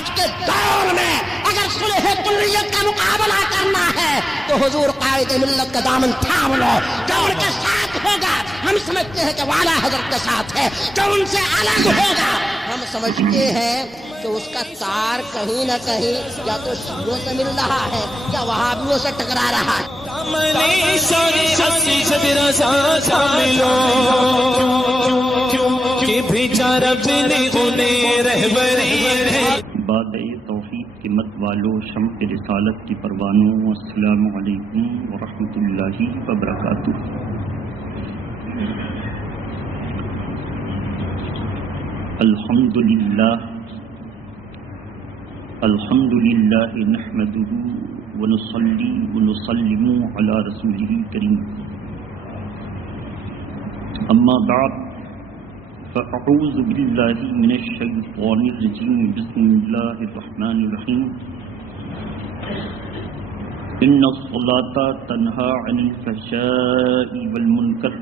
آج کے دور میں اگر صلح کلیت کا مقابلہ کرنا ہے تو حضور قائد ملت کا دامن تھام لو. جو ان کے ساتھ ہوگا ہم سمجھتے ہیں کہ والا حضرت کے ساتھ ہے، جو ان سے الگ ہوگا ہم سمجھتے ہیں کہ اس کا تار کہیں نہ کہیں یا تو شیعوں سے مل رہا ہے یا وہابیوں سے ٹکرا رہا ہے. بعد توفیق کے مت والو شمع رسالت کی پروانوں، السلام علیکم ورحمۃ اللہ وبرکاتہ. الحمد للہ نحمده ونصلي ونسلم على رسوله الكريم. اما بعد فاعوذ باللہ من الشیطان الرجیم. بسم اللہ الرحمن الرحیم. ان الصلاة تنہی عن الفحشاء والمنکر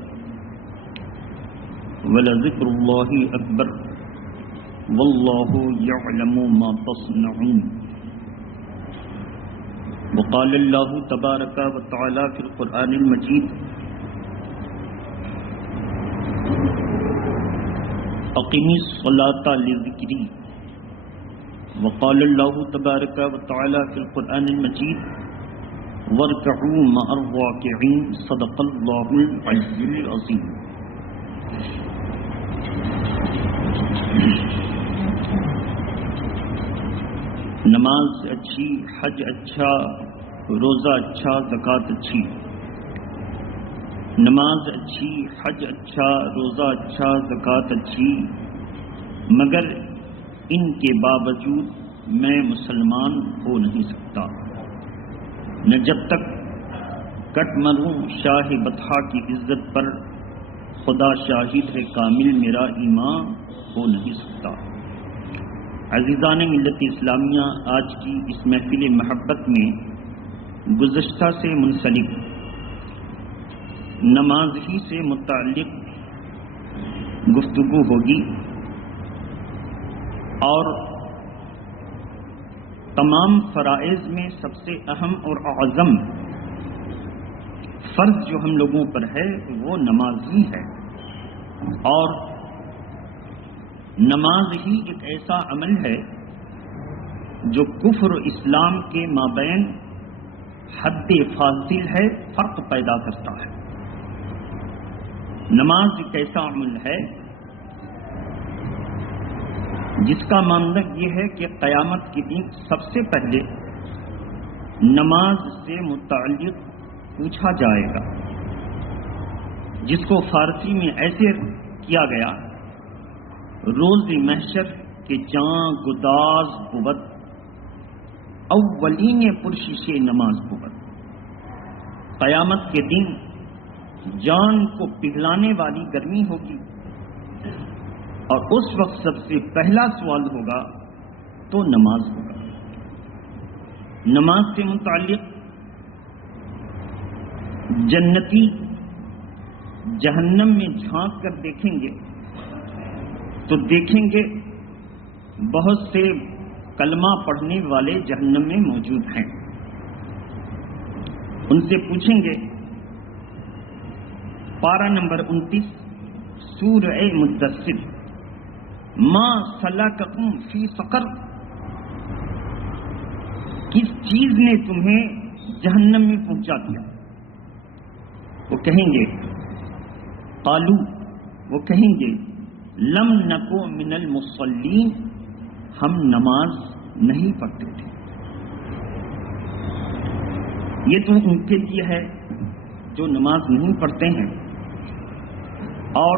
ولذکر اللہ اکبر واللہ یعلم ما تصنعون. وقال اللہ تبارک و تعالی فی القرآن المجید اقم الصلاۃ لذکری. وقال اللہ تبارک و تعالی فی القرآن المجید وارکعوا مع الراکعین. صدق اللہ العلی العظیم. نماز اچھی، حج اچھا، روزہ اچھا، زکوٰۃ اچھی. نماز اچھی، حج اچھا، روزہ اچھا، زکوٰۃ اچھی، مگر ان کے باوجود میں مسلمان ہو نہیں سکتا. نہ جب تک کٹ مروں شاہ بطحا کی عزت پر، خدا شاہد ہے کامل میرا ایمان ہو نہیں سکتا. عزیزان ملت اسلامیہ، آج کی اس محفل محبت میں گزشتہ سے منسلک نماز ہی سے متعلق گفتگو ہوگی، اور تمام فرائض میں سب سے اہم اور اعظم فرض جو ہم لوگوں پر ہے وہ نماز ہی ہے. اور نماز ہی ایک ایسا عمل ہے جو کفر و اسلام کے مابین حد فاصل ہے، فرق پیدا کرتا ہے. نماز ایک ایسا عمل ہے جس کا معاملہ یہ ہے کہ قیامت کے دن سب سے پہلے نماز سے متعلق پوچھا جائے گا، جس کو فارسی میں ایسے کیا گیا روز محشر کے جاں گداز بود اولین پرشش نماز بود. قیامت کے دن جان کو پگھلانے والی گرمی ہوگی، اور اس وقت سب سے پہلا سوال ہوگا تو نماز ہوگا. نماز سے متعلق جنتی جہنم میں جھانک کر دیکھیں گے تو دیکھیں گے بہت سے کلمہ پڑھنے والے جہنم میں موجود ہیں. ان سے پوچھیں گے، پارہ نمبر 29 سورہ مدثر، ما سلککم فی سقر، کس چیز نے تمہیں جہنم میں پہنچا دیا؟ وہ کہیں گے قالو، وہ کہیں گے لم نکو من المصلین، ہم نماز نہیں پڑھتے تھے. یہ تو ان کے لیے ہے جو نماز نہیں پڑھتے ہیں، اور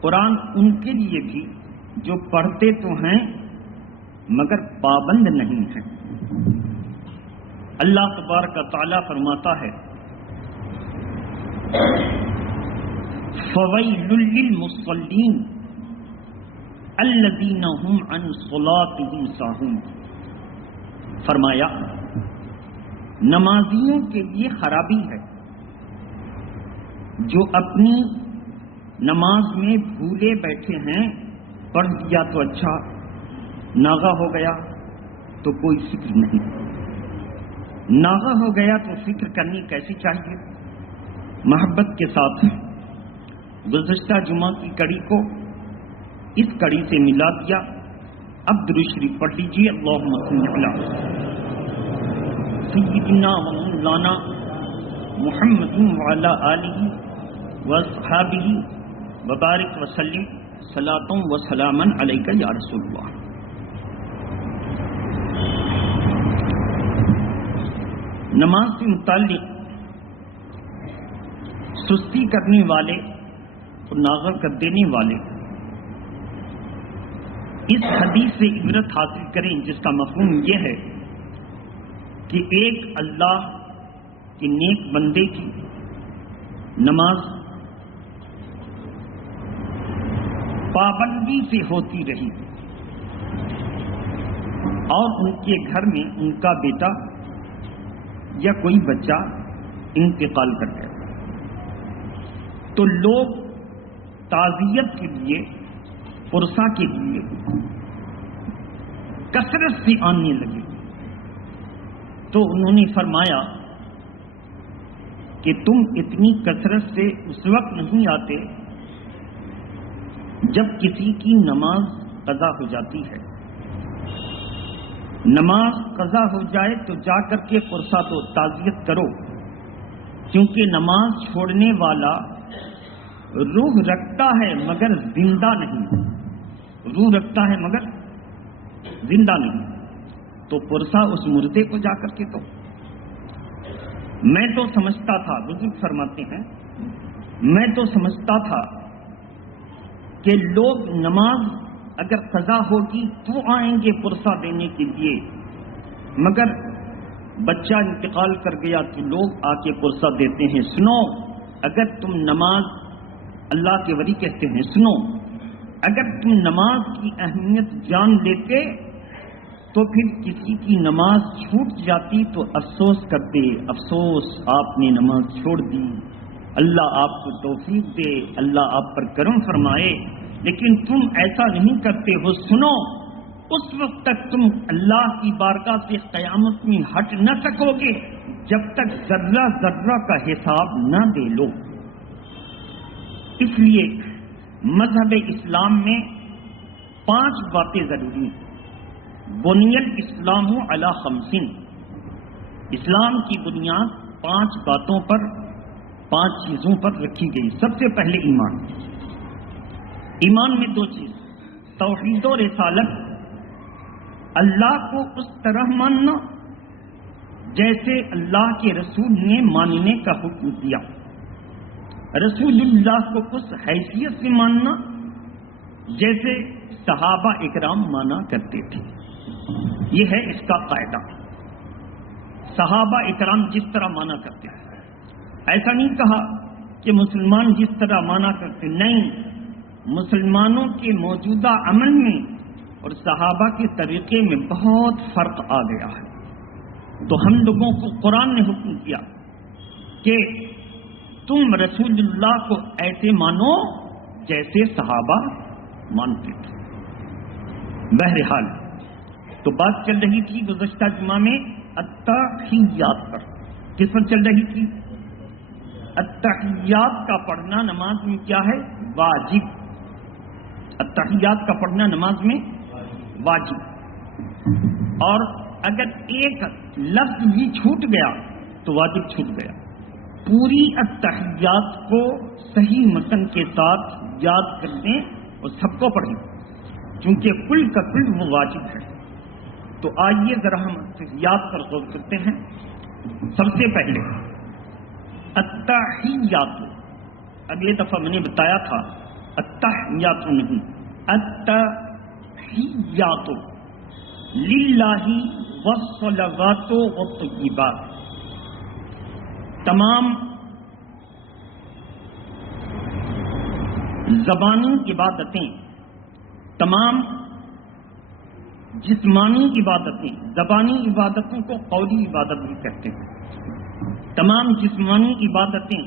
قرآن ان کے لیے بھی جو پڑھتے تو ہیں مگر پابند نہیں ہیں. اللہ تبارک و تعالیٰ فرماتا ہے فَوَيْلٌ لِّلْمُصَلِّينَ الَّذِينَ هُمْ عَنْ صَلَاتِهِمْ سَاهُونَ. فرمایا نمازیوں کے لیے خرابی ہے جو اپنی نماز میں بھولے بیٹھے ہیں. پڑھ دیا تو اچھا، ناغہ ہو گیا تو کوئی فکر نہیں، ناغہ ہو گیا تو فکر کرنی کیسی چاہیے؟ محبت کے ساتھ گزشتہ جمعہ کی کڑی کو اس کڑی سے ملا دیا۔ اب درود شریف پڑھ لیجیے، اللہم صلی علی سیدنا و مولانا محمد وعلی آلہ واصحابہ وبارک وسلم صلاۃ و سلاما علیک یا رسول اللہ۔ نماز سے متعلق سستی کرنے والے اور ناغہ کر دینے والے اس حدیث سے عبرت حاصل کریں، جس کا مفہوم یہ ہے کہ ایک اللہ کے نیک بندے کی نماز پابندی سے ہوتی رہی اور ان کے گھر میں ان کا بیٹا یا کوئی بچہ انتقال کر گیا تو لوگ تعزیت کے لیے، پرسا کے لیے کثرت سے آنے لگے۔ تو انہوں نے فرمایا کہ تم اتنی کثرت سے اس وقت نہیں آتے جب کسی کی نماز قضا ہو جاتی ہے۔ نماز قضا ہو جائے تو جا کر کے پرسا تو تعزیت کرو، کیونکہ نماز چھوڑنے والا روح رکھتا ہے مگر زندہ نہیں، روح رکھتا ہے مگر زندہ نہیں، تو پرسا اس مردے کو جا کر کے تو میں تو سمجھتا تھا، بزرگ فرماتے ہیں، میں تو سمجھتا تھا کہ لوگ نماز اگر قضا ہوگی تو آئیں گے پرسا دینے کے لیے، مگر بچہ انتقال کر گیا تو لوگ آ کے پرسا دیتے ہیں۔ سنو، اگر تم نماز، اللہ کے ولی کہتے ہیں، سنو، اگر تم نماز کی اہمیت جان لیتے تو پھر کسی کی نماز چھوٹ جاتی تو افسوس کرتے، افسوس آپ نے نماز چھوڑ دی، اللہ آپ کو توفیق دے، اللہ آپ پر کرم فرمائے، لیکن تم ایسا نہیں کرتے ہو۔ سنو، اس وقت تک تم اللہ کی بارگاہ سے قیامت میں ہٹ نہ سکو گے جب تک ذرہ ذرہ کا حساب نہ دے لو۔ اس لیے مذہب اسلام میں 5 باتیں ضروری ہیں۔ بنی الاسلام علی 5، اسلام کی بنیاد 5 باتوں پر، 5 چیزوں پر رکھی گئی۔ سب سے پہلے ایمان، ایمان میں 2 چیز، توحید و رسالت، اللہ کو اس طرح ماننا جیسے اللہ کے رسول نے ماننے کا حکم دیا، رسول اللہ کو اس حیثیت سے ماننا جیسے صحابہ اکرام مانا کرتے تھے۔ یہ ہے اس کا قاعدہ، صحابہ اکرام جس طرح مانا کرتے ہیں، ایسا نہیں کہا کہ مسلمان جس طرح مانا کرتے، نہیں، مسلمانوں کے موجودہ عمل میں اور صحابہ کے طریقے میں بہت فرق آ گیا ہے۔ تو ہم لوگوں کو قرآن نے حکم دیا کہ تم رسول اللہ کو ایسے مانو جیسے صحابہ مانتے تھے۔ بہرحال تو بات چل رہی تھی گزشتہ جمعہ میں التحیات پر، کس پر چل رہی تھی؟ التحیات کا پڑھنا نماز میں کیا ہے؟ واجب۔ التحیات کا پڑھنا نماز میں واجب، اور اگر ایک لفظ بھی چھوٹ گیا تو واجب چھوٹ گیا۔ پوری التحیات کو صحیح متن کے ساتھ یاد کر لیں اور سب کو پڑھیں، کیونکہ کل کا کل وہ واجب ہے۔ تو آئیے ذرا ہم التحیات پر غور کرتے ہیں۔ سب سے پہلے التحیات، اگلے دفعہ میں نے بتایا تھا التحیات نہیں، التحیات للہ والصلوات والطیبات، تمام زبانی عبادتیں، تمام جسمانی عبادتیں، زبانی عبادتوں کو قولی عبادت بھی کہتے ہیں، تمام جسمانی عبادتیں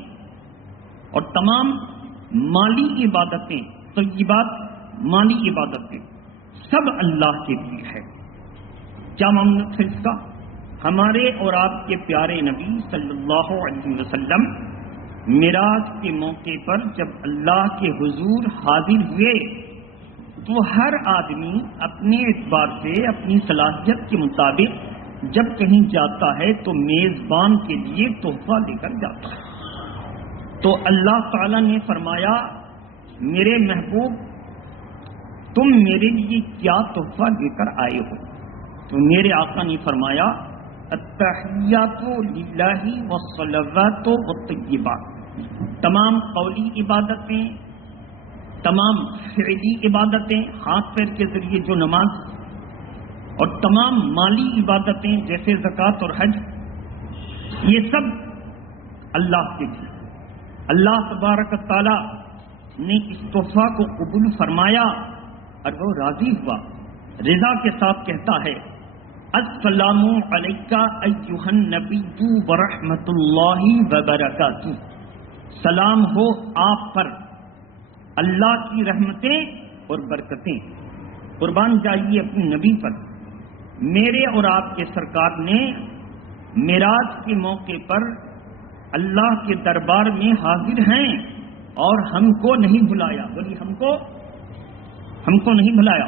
اور تمام مالی عبادتیں، طیبات مالی عبادتیں، سب اللہ کے لیے ہے۔ کیا معاملہ ہے اس کا؟ ہمارے اور آپ کے پیارے نبی صلی اللہ علیہ وسلم معراج کے موقع پر جب اللہ کے حضور حاضر ہوئے تو ہر آدمی اپنے اعتبار سے اپنی صلاحیت کے مطابق جب کہیں جاتا ہے تو میزبان کے لیے تحفہ لے کر جاتا ہے۔ تو اللہ تعالیٰ نے فرمایا میرے محبوب تم میرے لیے کیا تحفہ لے کر آئے ہو؟ تو میرے آقا نے فرمایا التحیات للہ والصلوات والطیبات، تمام قولی عبادتیں، تمام فعلی عبادتیں ہاتھ پیر کے ذریعے جو نماز، اور تمام مالی عبادتیں جیسے زکوٰۃ اور حج، یہ سب اللہ کے لیے۔ اللہ تبارک تعالی نے اس تحفہ کو قبول فرمایا اور وہ راضی ہوا، رضا کے ساتھ کہتا ہے السلام علیکہ ایھا النبی ورحمۃ اللہ وبرکاتہ، سلام ہو آپ پر، اللہ کی رحمتیں اور برکتیں، قربان جائیے اپنے نبی پر۔ میرے اور آپ کے سرکار نے معراج کے موقع پر اللہ کے دربار میں حاضر ہیں اور ہم کو نہیں بلایا، بولی ہم کو نہیں بلایا۔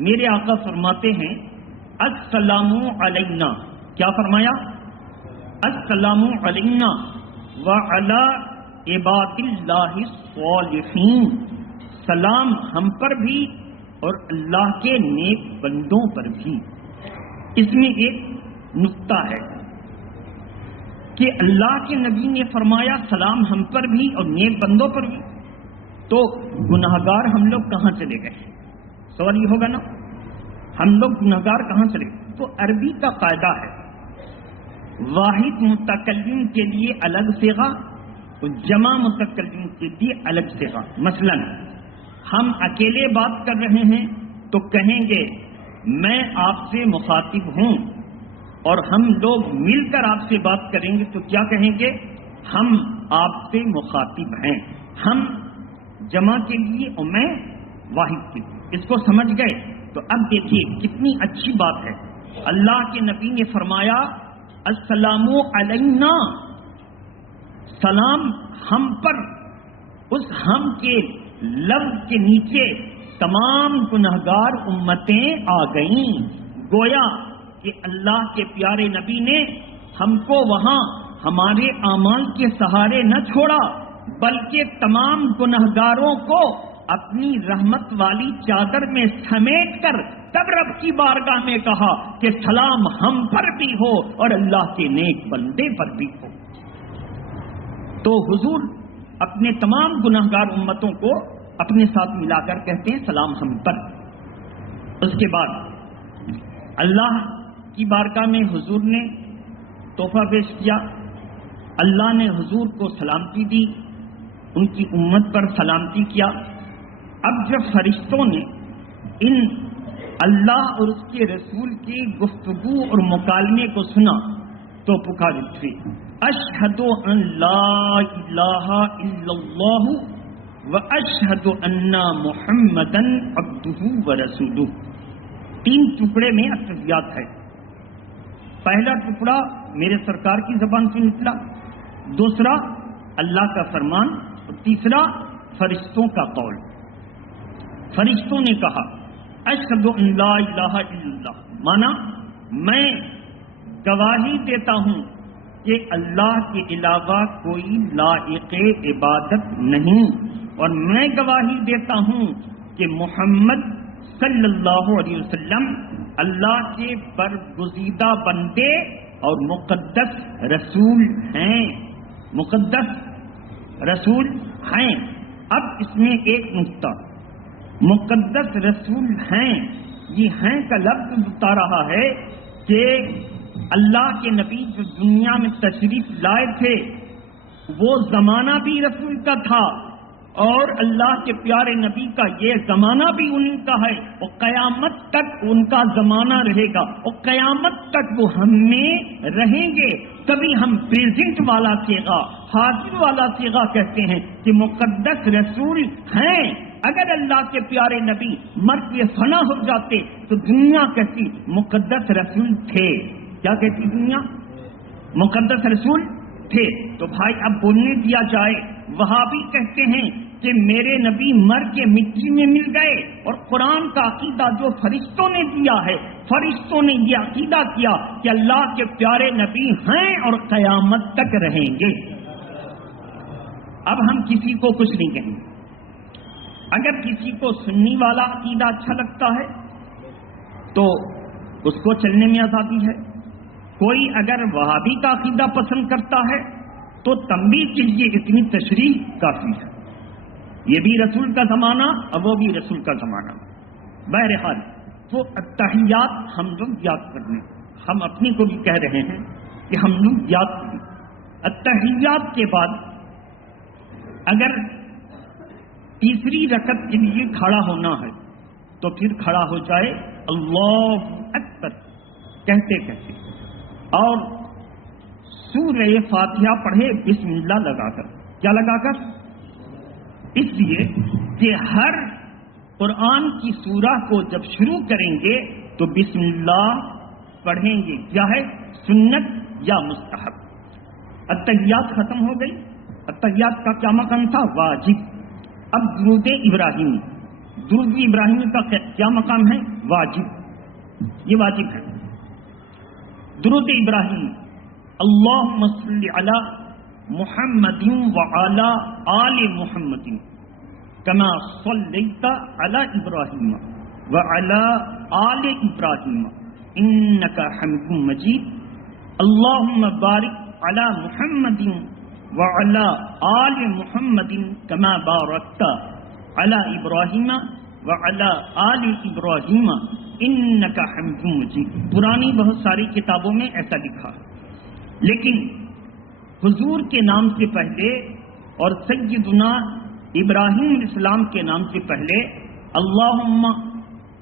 میرے آقا فرماتے ہیں السلام علینا، کیا فرمایا؟ السلام علینا وعلی عباد اللہ الصالحین، سلام ہم پر بھی اور اللہ کے نیک بندوں پر بھی۔ اس میں ایک نقطہ ہے کہ اللہ کے نبی نے فرمایا سلام ہم پر بھی اور نیک بندوں پر بھی، تو گناہگار ہم لوگ کہاں چلے گئے؟ سوال یہ ہوگا نا، ہم لوگ گناہگار کہاں چلے گئے؟ تو عربی کا قاعدہ ہے واحد متکلم کے لیے الگ صیغہ اور جمع متکلم کے لیے الگ صیغہ۔ مثلا ہم اکیلے بات کر رہے ہیں تو کہیں گے میں آپ سے مخاطب ہوں، اور ہم لوگ مل کر آپ سے بات کریں گے تو کیا کہیں گے؟ ہم آپ سے مخاطب ہیں، ہم جمع کے لیے اور میں واحد کے لیے۔ اس کو سمجھ گئے؟ تو اب دیکھیے کتنی اچھی بات ہے، اللہ کے نبی نے فرمایا السلام علینا، سلام ہم پر، اس ہم کے لفظ کے نیچے تمام گنہگار امتیں آ گئیں۔ گویا کہ اللہ کے پیارے نبی نے ہم کو وہاں ہمارے اعمال کے سہارے نہ چھوڑا، بلکہ تمام گنہگاروں کو اپنی رحمت والی چادر میں سمیٹ کر تب رب کی بارگاہ میں کہا کہ سلام ہم پر بھی ہو اور اللہ کے نیک بندے پر بھی ہو۔ تو حضور اپنے تمام گنہگار امتوں کو اپنے ساتھ ملا کر کہتے ہیں سلام ہم پر۔ اس کے بعد اللہ کی بارگاہ میں حضور نے تحفہ پیش کیا، اللہ نے حضور کو سلامتی دی، ان کی امت پر سلامتی کیا۔ اب جب فرشتوں نے ان اللہ اور اس کے رسول کی گفتگو اور مکالمے کو سنا تو پکار اٹھے اشہد ان لا الہ الا اللہ واشہد ان محمدن عبدہ ورسولہ۔ 3 ٹکڑے میں اطفیات ہے۔ پہلا ٹکڑا میرے سرکار کی زبان سے نکلا، دوسرا اللہ کا فرمان، اور تیسرا فرشتوں کا قول۔ فرشتوں نے کہا اشہد ان لا الہ الا اللہ، مانا میں گواہی دیتا ہوں کہ اللہ کے علاوہ کوئی لائق عبادت نہیں، اور میں گواہی دیتا ہوں کہ محمد صلی اللہ علیہ وسلم اللہ کے برگزیدہ بندے اور مقدس رسول ہیں، مقدس رسول ہیں۔ اب اس میں ایک نقطہ، مقدس رسول ہیں، یہ ہیں کا لفظ بتا رہا ہے کہ اللہ کے نبی جو دنیا میں تشریف لائے تھے وہ زمانہ بھی رسول کا تھا، اور اللہ کے پیارے نبی کا یہ زمانہ بھی انہی کا ہے، اور قیامت تک ان کا زمانہ رہے گا، اور قیامت تک وہ ہم میں رہیں گے۔ کبھی ہم پریزنٹ والا صیغہ، حاضر والا صیغہ کہتے ہیں کہ مقدس رسول ہیں، اگر اللہ کے پیارے نبی مر کے فنا ہو جاتے تو دنیا کہتی مقدس رسول تھے. کیا کہتی دنیا؟ مقدس رسول تھے. تو بھائی اب بولنے دیا جائے. وہابی کہتے ہیں کہ میرے نبی مر کے مٹی میں مل گئے، اور قرآن کا عقیدہ جو فرشتوں نے دیا ہے، فرشتوں نے یہ عقیدہ کیا کہ اللہ کے پیارے نبی ہیں اور قیامت تک رہیں گے. اب ہم کسی کو کچھ نہیں کہیں گے. اگر کسی کو سنی والا عقیدہ اچھا لگتا ہے تو اس کو چلنے میں آزادی ہے. کوئی اگر وہابی کا عقیدہ پسند کرتا ہے تو تنبیہ کے لیے اتنی تشریح کافی ہے. یہ بھی رسول کا زمانہ اور وہ بھی رسول کا زمانہ. بہرحال تو التحیات ہم لوگ یاد کر لیں. ہم اپنی کو بھی کہہ رہے ہیں کہ ہم لوگ یاد کریں. التحیات کے بعد اگر تیسری رکعت کے لیے کھڑا ہونا ہے تو پھر کھڑا ہو جائے اللہ اکبر کہتے کہتے، اور سورہ فاتحہ پڑھے بسم اللہ لگا کر. کیا لگا کر؟ اس لیے کہ ہر قرآن کی سورہ کو جب شروع کریں گے تو بسم اللہ پڑھیں گے. کیا ہے؟ سنت یا مستحب. التحیات ختم ہو گئی. التحیات کا کیا مقام تھا؟ واجب. اب درود ابراہیمی. درود ابراہیمی کا کیا مقام ہے؟ واجب. یہ واجب ہے. درود ابراہیمی اللہم صلی علی محمد وعلی آل محمد کما صلیت علی ابراہیم وعلی آل ابراہیم انک حمید مجید. اللہم بارک علی محمد وعلی آل محمد کما بارکت علی ابراہیم وعلی آل ابراہیم انک حمید مجید. پرانی بہت ساری کتابوں میں ایسا لکھا، لیکن حضور کے نام سے پہلے اور سیدنا ابراہیم علیہ السلام کے نام سے پہلے اللہم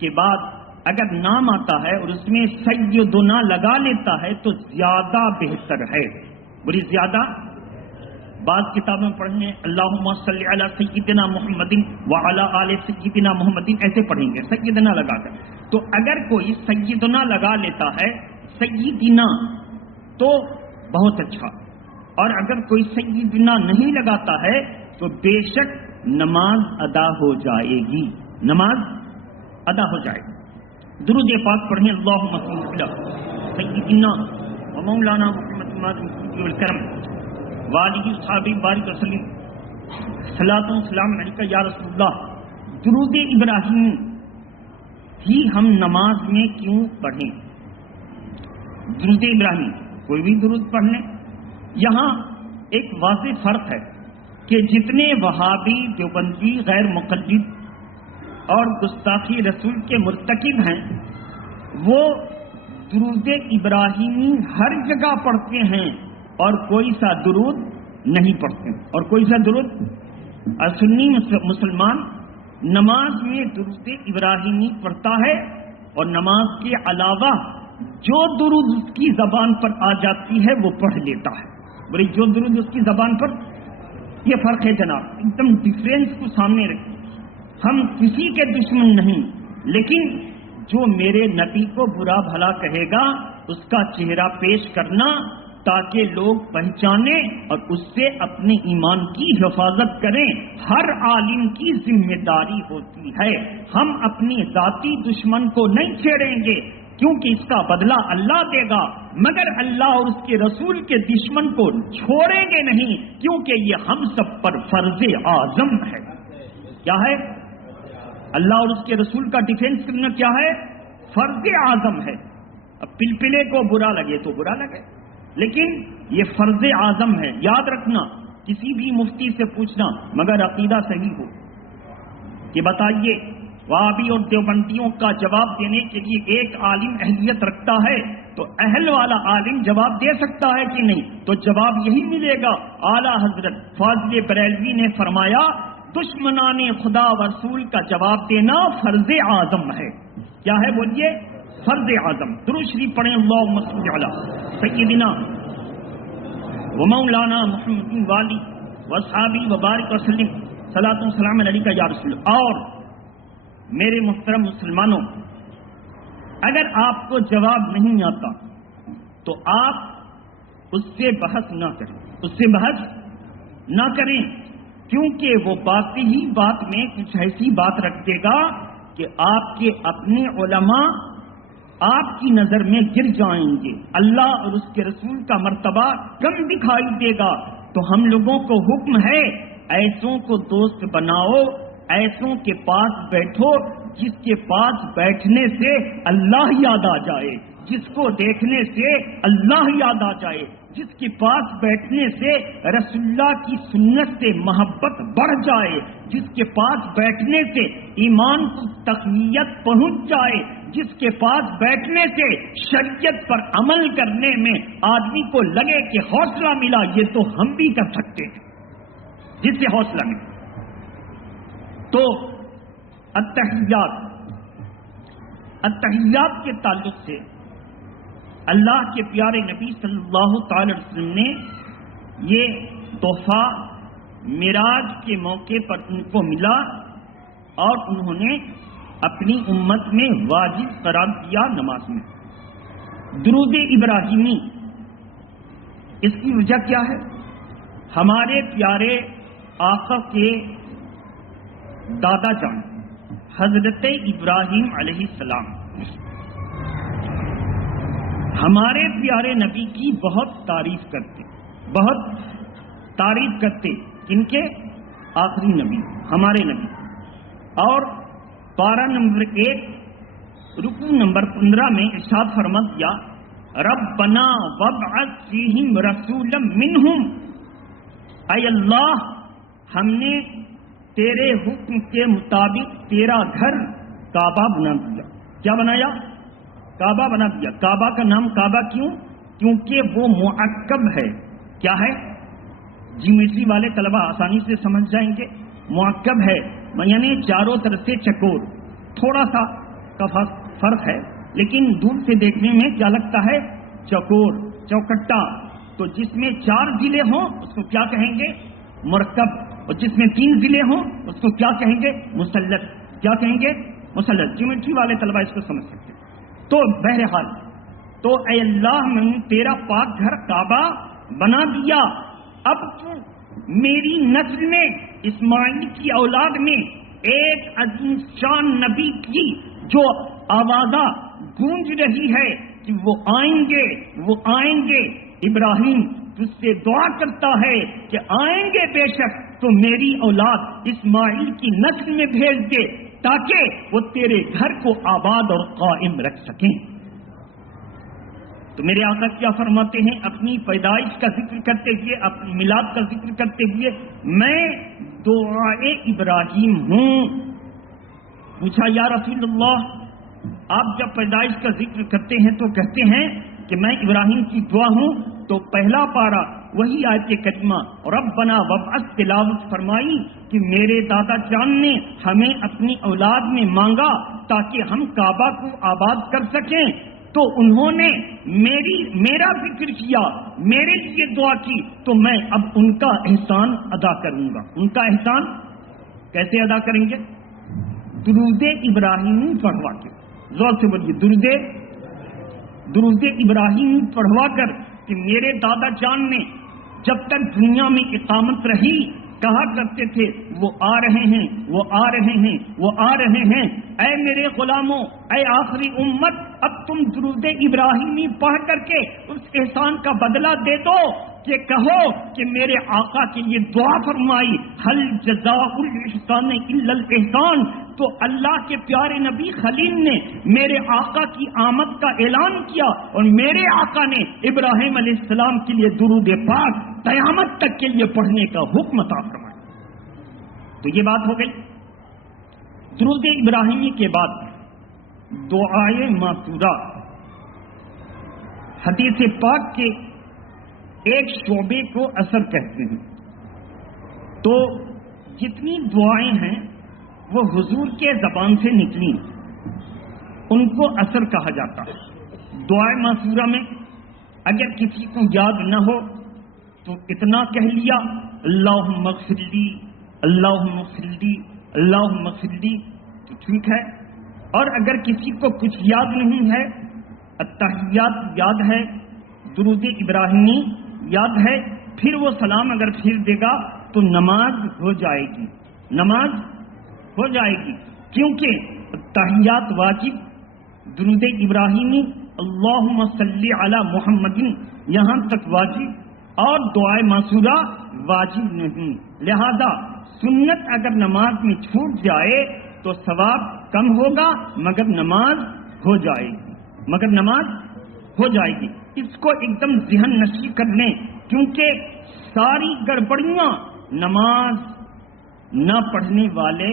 کے بعد اگر نام آتا ہے اور اس میں سیدنا لگا لیتا ہے تو زیادہ بہتر ہے. بڑی زیادہ. بعض کتابیں پڑھنے اللہم صلی علی سیدنا محمد وعلی آل سیدنا محمد ایسے پڑھیں گے سیدنا لگا کر. تو اگر کوئی سیدنا لگا لیتا ہے سیدنا تو بہت اچھا، اور اگر کوئی سیدنا نہیں لگاتا ہے تو بے شک نماز ادا ہو جائے گی. نماز ادا ہو جائے گی. درود پاک پڑھیں اللہم صلی علی سیدنا و مولانا محمد والکرم والی صحابی بارک وسلم صلاۃ و سلام علیکہ یا رسول اللہ. درود ابراہیم ہی ہم نماز میں کیوں پڑھیں؟ درود ابراہیم کوئی بھی درود پڑھ لیں. یہاں ایک واضح فرق ہے کہ جتنے وہابی دیوبندی غیر مقلد اور گستاخی رسول کے مرتکب ہیں وہ درود ابراہیمی ہر جگہ پڑھتے ہیں اور کوئی سا درود نہیں پڑھتے. اور کوئی سا درود. سنی مسلمان نماز میں درود ابراہیمی پڑھتا ہے اور نماز کے علاوہ جو درود اس کی زبان پر آ جاتی ہے وہ پڑھ لیتا ہے. بڑی جو درود اس کی زبان پر. یہ فرق ہے جناب. ایک دم ڈفرینس کو سامنے رکھیں. ہم کسی کے دشمن نہیں، لیکن جو میرے نبی کو برا بھلا کہے گا اس کا چہرہ پیش کرنا تاکہ لوگ پہچانیں اور اس سے اپنے ایمان کی حفاظت کریں ہر عالم کی ذمہ داری ہوتی ہے. ہم اپنی ذاتی دشمن کو نہیں چھیڑیں گے کیونکہ اس کا بدلہ اللہ دے گا، مگر اللہ اور اس کے رسول کے دشمن کو چھوڑیں گے نہیں کیونکہ یہ ہم سب پر فرض اعظم ہے. کیا ہے؟ اللہ اور اس کے رسول کا ڈیفینس کرنا کیا ہے؟ فرض اعظم ہے. اب پلپلے کو برا لگے تو برا لگے، لیکن یہ فرض اعظم ہے. یاد رکھنا، کسی بھی مفتی سے پوچھنا مگر عقیدہ صحیح ہو کہ بتائیے وہابی اور دیوبندیوں کا جواب دینے کے لیے ایک عالم اہلیت رکھتا ہے تو اہل والا عالم جواب دے سکتا ہے کہ نہیں؟ تو جواب یہی ملے گا. اعلیٰ حضرت فاضل بریلوی نے فرمایا دشمنان خدا و رسول کا جواب دینا فرض اعظم ہے. کیا ہے بولیے؟ فرض اعظم. درود شریف پڑھیں اللہم صلی علی سیدنا و مولانا محمد والی و صحابی و بارک وسلم صلاۃ و سلام علیکہ یا رسول اللہ۔ اور میرے محترم مسلمانوں، اگر آپ کو جواب نہیں آتا تو آپ اس سے بحث نہ کریں، اس سے بحث نہ کریں، کیونکہ وہ باقی ہی بات میں کچھ ایسی بات رکھ دے گا کہ آپ کے اپنے علماء آپ کی نظر میں گر جائیں گے، اللہ اور اس کے رسول کا مرتبہ کم دکھائی دے گا۔ تو ہم لوگوں کو حکم ہے ایسوں کو دوست بناؤ، ایسوں کے پاس بیٹھو جس کے پاس بیٹھنے سے اللہ یاد آ جائے، جس کو دیکھنے سے اللہ یاد آ جائے، جس کے پاس بیٹھنے سے رسول اللہ کی سنت سے محبت بڑھ جائے، جس کے پاس بیٹھنے سے ایمان کو تقویت پہنچ جائے، جس کے پاس بیٹھنے سے شریعت پر عمل کرنے میں آدمی کو لگے کہ حوصلہ ملا، یہ تو ہم بھی کر سکتے ہیں، جس سے حوصلہ ملا۔ تو التحیات کے تعلق سے اللہ کے پیارے نبی صلی اللہ تعالی وسلم نے یہ تحفہ معراج کے موقع پر ان کو ملا اور انہوں نے اپنی امت میں واجب قرار دیا نماز میں۔ درود ابراہیمی، اس کی وجہ کیا ہے؟ ہمارے پیارے آقا کے دادا جان حضرت ابراہیم علیہ السلام ہمارے پیارے نبی کی بہت تعریف کرتے ان کے آخری نبی ہمارے نبی۔ اور پارہ نمبر 1 رکوع نمبر 15 میں ارشاد فرما دیا، ربنا وابعث فیہم رسولا منہم، اے اللہ ہم نے تیرے حکم کے مطابق تیرا گھر کعبہ بنا دیا۔ کیا بنایا؟ کعبہ بنا دیا۔ کعبہ کا نام کعبہ کیوں؟ کیونکہ وہ معقب ہے۔ کیا ہے؟ جیومیٹری والے طلبہ آسانی سے سمجھ جائیں گے۔ معقب ہے یعنی چاروں طرف سے چکور، تھوڑا سا کا فرق ہے، لیکن دور سے دیکھنے میں کیا لگتا ہے؟ چکور، چوکٹا۔ تو جس میں 4 ضلع ہوں اس کو کیا کہیں گے؟ مرکب، اور جس میں 3 ضلع ہوں اس کو کیا کہیں گے؟ مثلث۔ کیا کہیں گے؟ مثلث۔ جیومیٹری والے طلبہ اس کو سمجھ سکتے۔ تو بہرحال تو اے اللہ میں نے تیرا پاک گھر کعبہ بنا دیا، اب تو میری نسل میں اسماعیل کی اولاد میں ایک عظیم شان نبی کی جو آوازہ گونج رہی ہے کہ وہ آئیں گے۔ ابراہیم تجھ سے دعا کرتا ہے کہ آئیں گے بے شک، تو میری اولاد اسماعیل کی نسل میں بھیج دے تاکہ وہ تیرے گھر کو آباد اور قائم رکھ سکیں۔ تو میرے آقا کیا فرماتے ہیں اپنی پیدائش کا ذکر کرتے ہوئے، اپنی میلاد کا ذکر کرتے ہوئے، میں دعائے ابراہیم ہوں۔ پوچھا یا رسول اللہ آپ جب پیدائش کا ذکر کرتے ہیں تو کہتے ہیں کہ میں ابراہیم کی دعا ہوں، تو پہلا پارہ وہی آیت کریمہ ربنا وابعث تلاوت فرمائی کہ میرے دادا جان نے ہمیں اپنی اولاد میں مانگا تاکہ ہم کعبہ کو آباد کر سکیں، تو انہوں نے میرا ذکر کیا، میرے لیے دعا کی، تو میں اب ان کا احسان ادا کروں گا۔ ان کا احسان کیسے ادا کریں گے؟ درود ابراہیمی پڑھوا کے، زور سے بولیے، درود ابراہیمی پڑھوا کر کہ میرے دادا جان نے جب تک دنیا میں اقامت رہی کہا کرتے تھے وہ آ رہے ہیں، وہ آ رہے ہیں، وہ آ رہے ہیں۔ اے میرے غلاموں، اے آخری امت، اب تم درود ابراہیمی پڑھ کر کے اس احسان کا بدلہ دے دو کہ کہو کہ میرے آقا کے لیے دعا فرمائی، حل جزاء الاحسان الا الاحسان۔ تو اللہ کے پیارے نبی خلیل نے میرے آقا کی آمد کا اعلان کیا اور میرے آقا نے ابراہیم علیہ السلام کے لیے درود پاک قیامت تک کے لیے پڑھنے کا حکم عطا فرمایا۔ تو یہ بات ہو گئی۔ درود ابراہیمی کے بعد دعائے ماسورہ حدیث پاک کے ایک شعبے کو اثر کہتے ہیں۔ تو جتنی دعائیں ہیں وہ حضور کے زبان سے نکلی ان کو اثر کہا جاتا ہے۔ دعائے ماسورہ میں اگر کسی کو یاد نہ ہو تو اتنا کہہ لیا اللہم اغفر لی اللہم اغفر لی، اللہم اغفر لی، تو ٹھیک ہے۔ اور اگر کسی کو کچھ یاد نہیں ہے، التحیات یاد ہے، درود ابراہیمی یاد ہے، پھر وہ سلام اگر پھر دے گا تو نماز ہو جائے گی، نماز ہو جائے گی، کیونکہ التحیات واجب، درود ابراہیمی اللہم صلی علی محمد یہاں تک واجب، اور دعائے معصورہ واجب نہیں۔ لہذا سنت اگر نماز میں چھوٹ جائے تو ثواب کم ہوگا، مگر نماز ہو جائے گی، مگر نماز ہو جائے گی۔ اس کو ایک دم ذہن نشی کر لیں، کیونکہ ساری گڑبڑیاں نماز نہ پڑھنے والے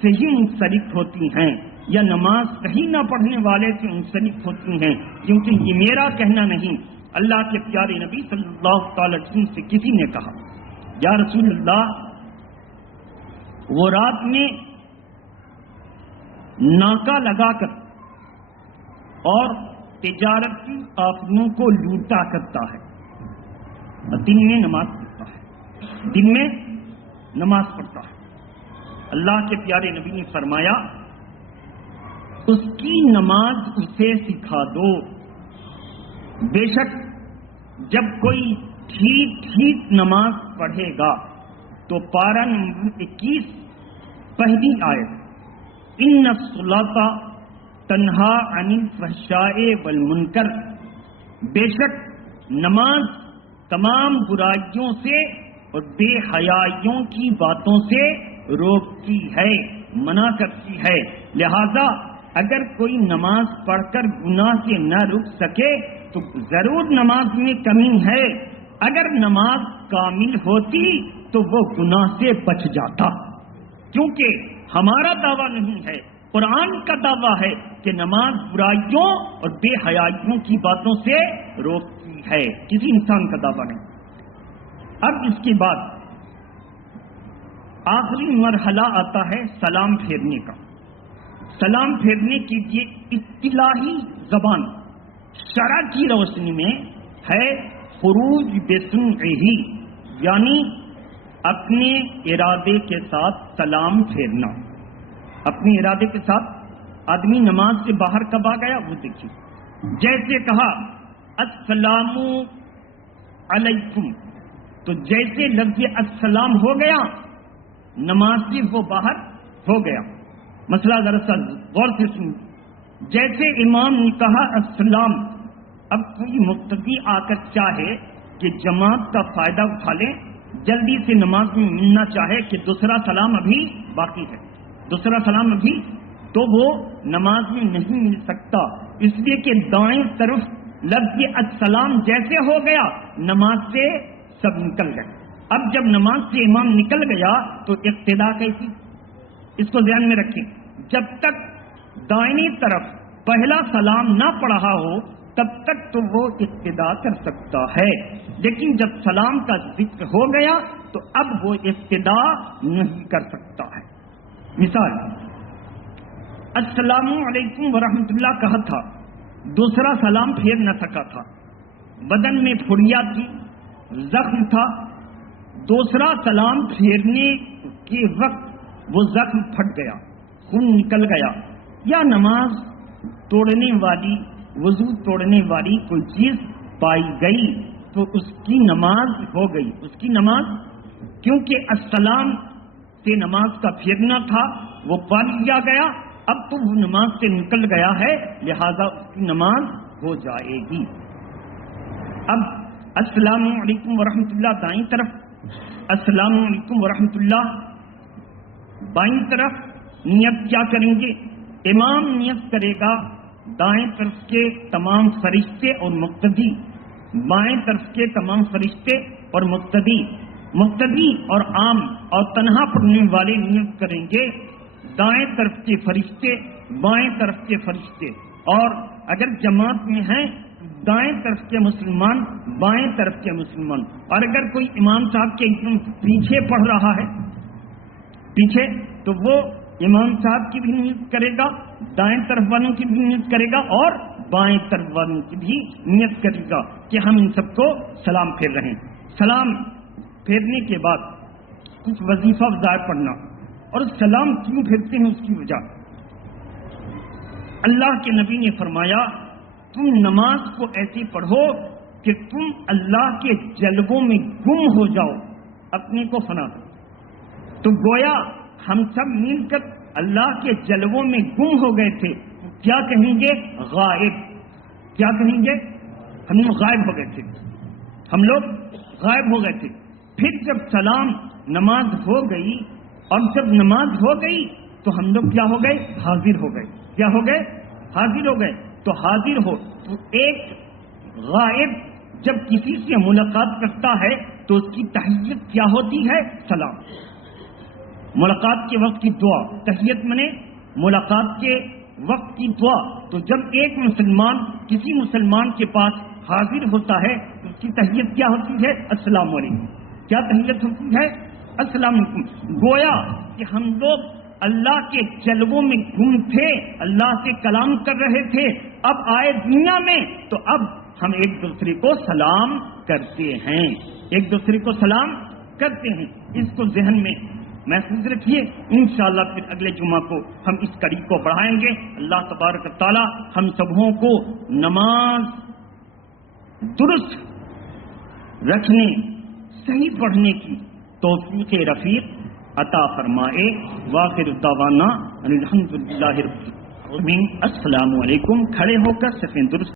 سے ہی منسلک ہوتی ہیں، یا نماز صحیح نہ پڑھنے والے سے منسلک ہوتی ہیں، کیونکہ یہ میرا کہنا نہیں، اللہ کے پیارے نبی صلی اللہ تعالی وسلم سے کسی نے کہا، یا رسول اللہ، وہ رات میں ناکا لگا کر اور تجارتی آفروں کو لوٹا کرتا ہے، دن میں نماز پڑھتا ہے، دن میں نماز پڑھتا ہے۔ اللہ کے پیارے نبی نے فرمایا، اس کی نماز اسے سکھا دو۔ بے شک جب کوئی ٹھیک نماز پڑھے گا تو پارہ نمبر 21 پہلی آیت، ان الصلاۃ تنہا عن الفحشاء والمنکر، بے شک نماز تمام برائیوں سے اور بے حیائیوں کی باتوں سے روکتی ہے، منع کرتی ہے۔ لہذا اگر کوئی نماز پڑھ کر گناہ سے نہ رک سکے تو ضرور نماز میں کمی ہے، اگر نماز کامل ہوتی تو وہ گناہ سے بچ جاتا، کیونکہ ہمارا دعویٰ نہیں ہے، قرآن کا دعویٰ ہے کہ نماز برائیوں اور بے حیائیوں کی باتوں سے روکتی ہے، کسی انسان کا دعویٰ نہیں۔ اب اس کے بعد آخری مرحلہ آتا ہے سلام پھیرنے کا۔ سلام پھیرنے کی یہ اصطلاحی زبان شرع کی روشنی میں ہے خروج بسمعہ، یعنی اپنے ارادے کے ساتھ سلام پھیرنا۔ اپنے ارادے کے ساتھ آدمی نماز سے باہر کب آ گیا وہ دیکھیے، جیسے کہا السلام علیکم، تو جیسے لفظ السلام ہو گیا نماز سے وہ باہر ہو گیا۔ مسئلہ ذرا سا غور سے سن، جیسے امام نے کہا السلام، اب کوئی مقتدی آ کر چاہے کہ جماعت کا فائدہ اٹھا لے، جلدی سے نماز میں ملنا چاہے کہ دوسرا سلام ابھی باقی ہے، دوسرا سلام ابھی، تو وہ نماز میں نہیں مل سکتا، اس لیے کہ دائیں طرف لفظ السلام جیسے ہو گیا نماز سے سب نکل گئے۔ اب جب نماز سے امام نکل گیا تو اقتدا کیسی، اس کو ذہن میں رکھیں، جب تک دائنی طرف پہلا سلام نہ پڑھا ہو تب تک تو وہ اقتدا کر سکتا ہے، لیکن جب سلام کا ذکر ہو گیا تو اب وہ اقتدا نہیں کر سکتا ہے۔ مثال، السلام علیکم ورحمۃ اللہ کہا تھا، دوسرا سلام پھیر نہ سکا تھا، بدن میں پھڑیا تھی، زخم تھا، دوسرا سلام پھیرنے کے وقت وہ زخم پھٹ گیا، خون نکل گیا، یا نماز توڑنے والی، وضو توڑنے والی کوئی چیز پائی گئی تو اس کی نماز ہو گئی، اس کی نماز، کیونکہ السلام سے نماز کا پھیرنا تھا وہ پا لیا گیا، اب تو وہ نماز سے نکل گیا ہے، لہذا اس کی نماز ہو جائے گی۔ اب السلام علیکم ورحمۃ اللہ دائیں طرف، السلام علیکم ورحمۃ اللہ بائیں طرف، نیت کیا کریں گے؟ امام نیت کرے گا، دائیں طرف کے تمام فرشتے اور مقتدی، بائیں طرف کے تمام فرشتے اور مقتدی، مقتدی اور عام اور تنہا پڑھنے والے نیت کریں گے، دائیں طرف کے فرشتے، بائیں طرف کے فرشتے، اور اگر جماعت میں ہیں دائیں طرف کے مسلمان، بائیں طرف کے مسلمان، اور اگر کوئی امام صاحب کے پیچھے پڑھ رہا ہے پیچھے، تو وہ امام صاحب کی بھی نیت کرے گا، دائیں طرف والوں کی بھی نیت کرے گا اور بائیں طرف والوں کی بھی نیت کرے گا کہ ہم ان سب کو سلام پھیر رہے ہیں۔ سلام پھیرنے کے بعد کچھ وظیفہ افزائے پڑھنا، اور سلام کیوں پھرتے ہیں اس کی وجہ اللہ کے نبی نے فرمایا تم نماز کو ایسے پڑھو کہ تم اللہ کے جلووں میں گم ہو جاؤ، اپنے کو فنا دو۔ تو گویا ہم سب مل کر اللہ کے جلووں میں گم ہو گئے تھے، کیا کہیں گے؟ غائب۔ کیا کہیں گے؟ ہم لوگ غائب ہو گئے تھے، ہم لوگ غائب ہو گئے تھے۔ پھر جب سلام نماز ہو گئی، اور جب نماز ہو گئی تو ہم لوگ کیا ہو گئے؟ حاضر ہو گئے۔ کیا ہو گئے؟ حاضر ہو گئے۔ تو حاضر ہو تو ایک غائب جب کسی سے ملاقات کرتا ہے تو اس کی تحیت کیا ہوتی ہے؟ سلام۔ ملاقات کے وقت کی دعا، تحیت منے ملاقات کے وقت کی دعا۔ تو جب ایک مسلمان کسی مسلمان کے پاس حاضر ہوتا ہے تو اس کی تحیت کیا ہوتی ہے؟ السلام علیکم۔ کیا تحیت ہوتی ہے؟ السلام علیکم۔ گویا کہ ہم لوگ اللہ کے جلووں میں گم تھے، اللہ سے کلام کر رہے تھے، اب آئے دنیا میں تو اب ہم ایک دوسرے کو سلام کرتے ہیں، ایک دوسرے کو سلام کرتے ہیں۔ اس کو ذہن میں محفوظ رکھیے، انشاءاللہ پھر اگلے جمعہ کو ہم اس کڑی کو بڑھائیں گے۔ اللہ تبارک و تعالی ہم سبوں کو نماز درست رکھنے، صحیح پڑھنے کی توفیق رفیق عطا فرمائے۔ وآخر دعوانا الحمدللہ رب العالمین۔ السلام علیکم۔ کھڑے ہو کر صفیں درست